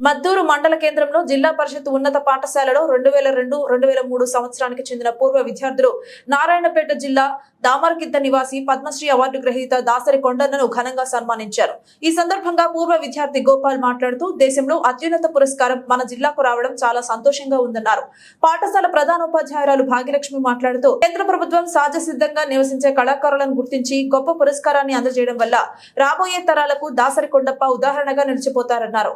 మద్దూరు మండల కేంద్రంలో జిల్లా పరిషత్ ఉన్నత పాఠశాలలో రెండు వేల రెండు రెండు వేల మూడు సంవత్సరానికి చెందిన పూర్వ విద్యార్థులు నారాయణపేట జిల్లా దామరగిద్ద నివాసి పద్మశ్రీ అవార్డు గ్రహీత దాసరి కొండన్నను ఘనంగా సన్మానించారు. ఈ సందర్భంగా పూర్వ విద్యార్థి గోపాల్ మాట్లాడుతూ దేశంలో అత్యున్నత పురస్కారం మన జిల్లాకు రావడం చాలా సంతోషంగా ఉందన్నారు. పాఠశాల ప్రధానోపాధ్యాయురాలు భాగ్యలక్ష్మి మాట్లాడుతూ కేంద్ర ప్రభుత్వం సహజ సిద్ధంగా నివసించే కళాకారులను గుర్తించి గొప్ప పురస్కారాన్ని అందజేయడం వల్ల రాబోయే తరాలకు దాసరి కొండప్ప ఉదాహరణగా నిలిచిపోతారన్నారు.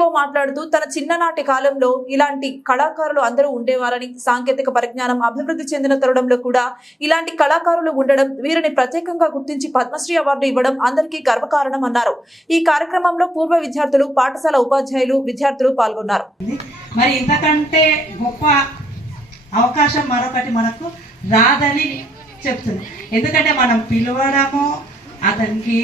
ఈవో మాట్లాడుతూ తన చిన్ననాటి కాలంలో ఇలాంటి కళాకారులు అందరూ ఉండేవారని సాంకేతిక పరిజ్ఞానం అభివృద్ధి చెందిన తరుణంలో కూడా ఇలాంటి కళాకారులు ఉండడం వీరిని ప్రత్యేకంగా గుర్తించి పద్మశ్రీ అవార్డు ఇవ్వడం అందరికీ గర్వకారణం అన్నారు. ఈ కార్యక్రమంలో పూర్వ విద్యార్థులు పాఠశాల ఉపాధ్యాయులు విద్యార్థులు పాల్గొన్నారు. మరి ఇంతకంటే గొప్ప అవకాశం మరొకటి మనకు రాదని చెప్తుంది. ఎందుకంటే మనం పిలవడము అతనికి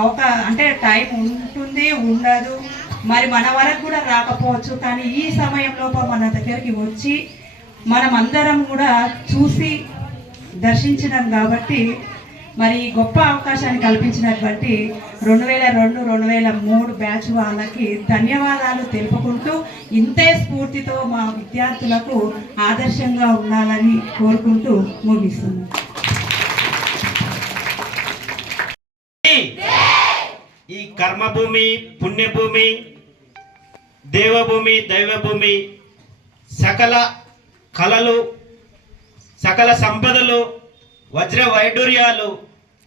అవకా అంటే టైం ఉంటుంది ఉండదు. మరి మన వరకు కూడా రాకపోవచ్చు కానీ ఈ సమయంలో మన దగ్గరికి వచ్చి మనం అందరం కూడా చూసి దర్శించినాం కాబట్టి మరి గొప్ప అవకాశాన్ని కల్పించినటువంటి రెండు వేల రెండు రెండు వేల మూడు బ్యాచ్ వాళ్ళకి ధన్యవాదాలు తెలుపుకుంటూ ఇంతే స్ఫూర్తితో మా విద్యార్థులకు ఆదర్శంగా ఉండాలని కోరుకుంటూ ముగిస్తున్నాను. ఈ కర్మభూమి పుణ్యభూమి దేవభూమి దైవభూమి సకల కళలు సకల సంపదలు వజ్ర వైడూర్యాలు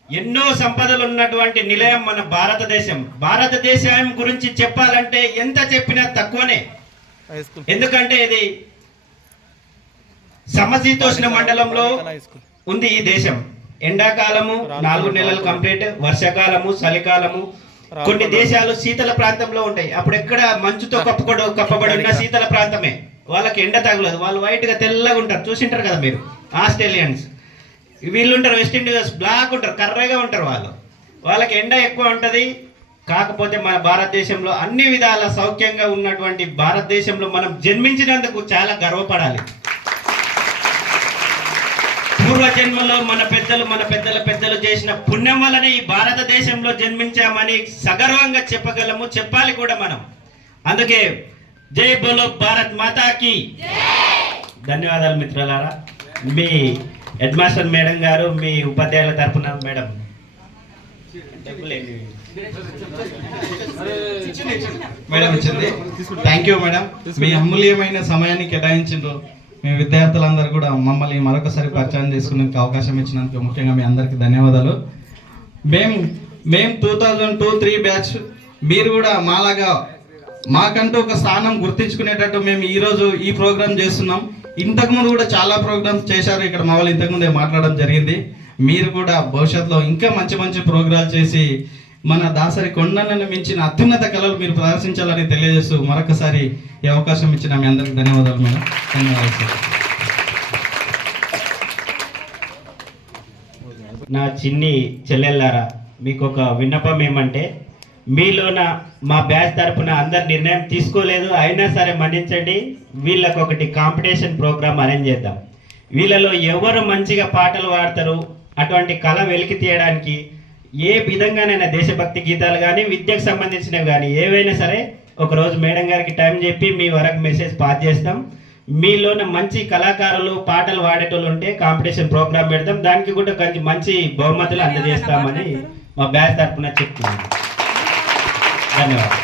ఎన్నో సంపదలు ఉన్నటువంటి నిలయం మన భారతదేశం. భారతదేశం గురించి చెప్పాలంటే ఎంత చెప్పినా తక్కువనే. ఎందుకంటే ఇది సమశీతోష్ణ మండలంలో ఉంది ఈ దేశం. ఎండాకాలము నాలుగు నెలలు కంప్లీట్ వర్షాకాలము చలికాలము కొన్ని దేశాలు శీతల ప్రాంతంలో ఉంటాయి. అప్పుడు ఎక్కడ మంచుతో కప్పుకోడు కప్పబడి ఉన్న శీతల ప్రాంతమే. వాళ్ళకి ఎండ తగలదు. వాళ్ళు వైట్గా తెల్లగా ఉంటారు. చూసింటారు కదా మీరు ఆస్ట్రేలియన్స్. వీళ్ళు ఉంటారు వెస్ట్ ఇండీస్ బ్లాక్ ఉంటారు కర్రగా ఉంటారు వాళ్ళు. వాళ్ళకి ఎండ ఎక్కువ ఉంటది. కాకపోతే మన భారతదేశంలో అన్ని విధాల సౌఖ్యంగా ఉన్నటువంటి భారతదేశంలో మనం జన్మించినందుకు చాలా గర్వపడాలి. పూర్వ జన్మలో మన పెద్దలు మన పెద్దల పెద్దలు చేసిన పుణ్యం వల్లనే ఈ భారతదేశంలో జన్మించామని సగర్వంగా చెప్పగలము చెప్పాలి కూడా మనం. అందుకే జై బోలో భారత్ మాతాకి. ధన్యవాదాలు మిత్రులారా. మీ హెడ్ మాస్టర్ మేడం గారు మీ ఉపాధ్యాయుల తరఫున మేడం. మేడం ఇచ్చింది. థ్యాంక్ యూ మేడం మీ అమూల్యమైన సమయాన్ని కేటాయించిండ్రు. మీ విద్యార్థులందరూ కూడా మమ్మల్ని మరొకసారి పరిచయం చేసుకునేందుకు అవకాశం ఇచ్చినందుకు ముఖ్యంగా మీ అందరికీ ధన్యవాదాలు. మేము మేము two thousand two three batch మీరు కూడా మాలాగా మాకంటూ ఒక స్థానం గుర్తించుకునేటట్టు మేము ఈరోజు ఈ ప్రోగ్రామ్ చేస్తున్నాం. ఇంతకుముందు కూడా చాలా ప్రోగ్రామ్స్ చేశారు ఇక్కడ మా వాళ్ళు ఇంతకుముందే మాట్లాడడం జరిగింది. మీరు కూడా భవిష్యత్తులో ఇంకా మంచి మంచి ప్రోగ్రామ్ చేసి మన దాసరి కొండలను మించిన అత్యున్నత కళలు మీరు ప్రదర్శించాలని తెలియజేస్తూ మరొకసారి ఈ అవకాశం ఇచ్చిన మీ అందరికి ధన్యవాదాలు మేడం. ధన్యవాదాలు సార్ నా చిన్ని చెల్లెల్లారా మీకు ఒక విన్నపం ఏమంటే మీలోన మా బ్యాచ్ తరపున అందరు నిర్ణయం తీసుకోలేదు అయినా సరే మన్నించండి వీళ్ళకు ఒకటి కాంపిటీషన్ ప్రోగ్రామ్ అరేంజ్ చేద్దాం. వీళ్ళలో ఎవరు మంచిగా పాటలు పాడతారు అటువంటి కళ వెలికి తీయడానికి ఏ విధంగానైనా దేశభక్తి గీతాలు కానీ విద్యకు సంబంధించినవి కానీ ఏవైనా సరే ఒకరోజు మేడం గారికి టైం చెప్పి మీ వరకు మెసేజ్ పాస్ చేస్తాం. మీలోన మంచి కళాకారులు పాటలు పాడేటోళ్ళు ఉంటే కాంపిటీషన్ ప్రోగ్రామ్ పెడతాం. దానికి కూడా కొంచెం మంచి బహుమతులు అందజేస్తామని మా బ్యాచ్ తరఫున చెప్తున్నాను. ధన్యవాదాలు.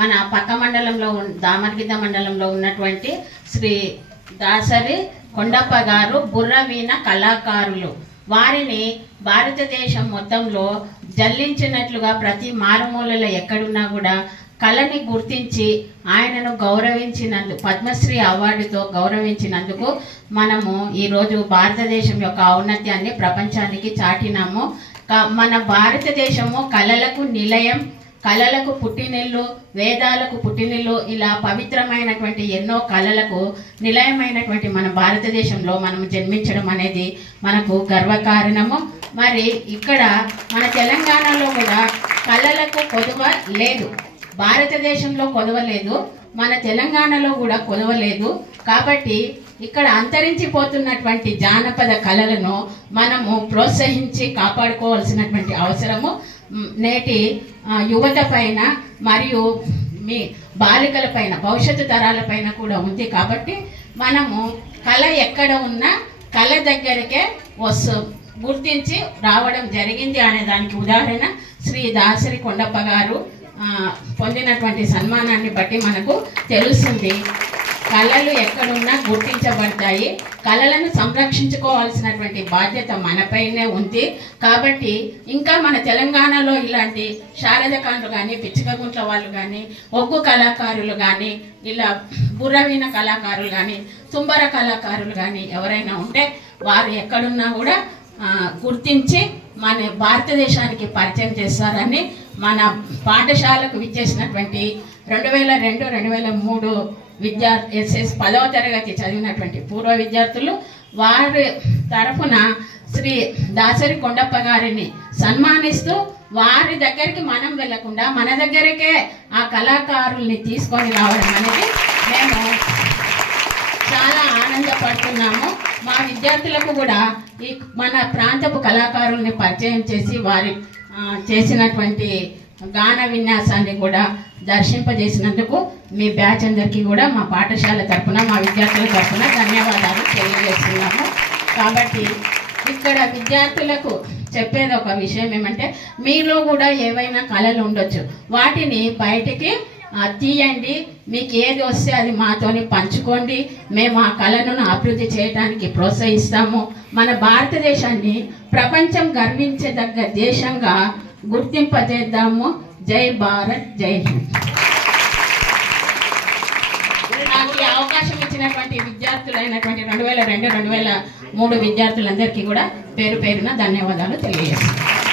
మన పక్క మండలంలో దామర్గిద్ద మండలంలో ఉన్నటువంటి శ్రీ దాసరి కొండప్ప గారు బుర్రవీణ కళాకారులు. వారిని భారతదేశం మొత్తంలో జల్లించినట్లుగా ప్రతి మారుమూలలో ఎక్కడున్నా కూడా కళని గుర్తించి ఆయనను గౌరవించినందుకు పద్మశ్రీ అవార్డుతో గౌరవించినందుకు మనము ఈరోజు భారతదేశం యొక్క ఔన్నత్యాన్ని ప్రపంచానికి చాటినాము. మన భారతదేశము కళలకు నిలయం కళలకు పుట్టినిల్లు వేదాలకు పుట్టినిల్లు ఇలా పవిత్రమైనటువంటి ఎన్నో కళలకు నిలయమైనటువంటి మన భారతదేశంలో మనం జన్మించడం అనేది మనకు గర్వకారణము. మరి ఇక్కడ మన తెలంగాణలో కూడా కళలకు కొదవ లేదు. భారతదేశంలో కొదవ లేదు. మన తెలంగాణలో కూడా కొదవ లేదు. కాబట్టి ఇక్కడ అంతరించిపోతున్నటువంటి జానపద కళలను మనము ప్రోత్సహించి కాపాడుకోవాల్సినటువంటి అవసరము. నేటి యువత పైన మరియు మీ బాలికల పైన భవిష్యత్తు తరాల పైన కూడా ఉంది కాబట్టి మనము కళ ఎక్కడ ఉన్నా కళ దగ్గరికే వస్తు గుర్తించి రావడం జరిగింది అనే దానికి ఉదాహరణ శ్రీ దాసరి కొండప్ప గారు పొందినటువంటి సన్మానాన్ని బట్టి మనకు తెలుస్తుంది. కళలు ఎక్కడున్నా గుర్తించబడతాయి కళలను సంరక్షించుకోవాల్సినటువంటి బాధ్యత మనపైనే ఉంది. కాబట్టి ఇంకా మన తెలంగాణలో ఇలాంటి శారదకాండ్లు కానీ పిచ్చికగుంట్ల వాళ్ళు కానీ ఒగ్గు కళాకారులు కానీ ఇలా బుర్రవీణ కళాకారులు కానీ తుంబర కళాకారులు కానీ ఎవరైనా ఉంటే వారు ఎక్కడున్నా కూడా గుర్తించి మన భారతదేశానికి పరిచయం చేస్తారని మన పాఠశాలకు విచ్చేసినటువంటి రెండు వేల రెండు రెండు వేల మూడు విద్యా ఎస్ఎస్ పదవ తరగతి చదివినటువంటి పూర్వ విద్యార్థులు వారి తరఫున శ్రీ దాసరి కొండప్ప గారిని సన్మానిస్తూ వారి దగ్గరికి మనం వెళ్ళకుండా మన దగ్గరికే ఆ కళాకారుల్ని తీసుకొని రావడం అనేది మేము చాలా ఆనందపడుతున్నాము. మా విద్యార్థులకు కూడా ఈ మన ప్రాంతపు కళాకారుల్ని పరిచయం చేసి వారి చేసినటువంటి గాన విన్యాసాన్ని కూడా దర్శింపజేసినందుకు మీ బ్యాచ్ అందరికీ కూడా మా పాఠశాల తరఫున మా విద్యార్థుల తరఫున ధన్యవాదాలు తెలియజేస్తున్నాము. కాబట్టి ఇక్కడ విద్యార్థులకు చెప్పేది ఒక విషయం ఏమంటే మీలో కూడా ఏవైనా కళలు ఉండొచ్చు. వాటిని బయటికి తీయండి. మీకు ఏది వస్తే అది మాతోని పంచుకోండి. మేము ఆ కళను అభివృద్ధి చేయడానికి ప్రోత్సహిస్తాము. మన భారతదేశాన్ని ప్రపంచం గర్వించదగ్గ దేశంగా గుర్తింపజేద్దాము. జై భారత్ జై హింద్. నాకు ఈ అవకాశం ఇచ్చినటువంటి విద్యార్థులైనటువంటి రెండు వేల రెండు రెండు వేల మూడు విద్యార్థులందరికీ కూడా పేరు పేరున ధన్యవాదాలు తెలియజేస్తాను